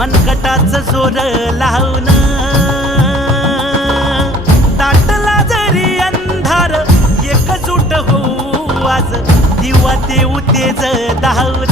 मनगटाच जोर लावून दाटला जरी अंधार एकजूट होऊ आज. दिवा देऊ तेज धावर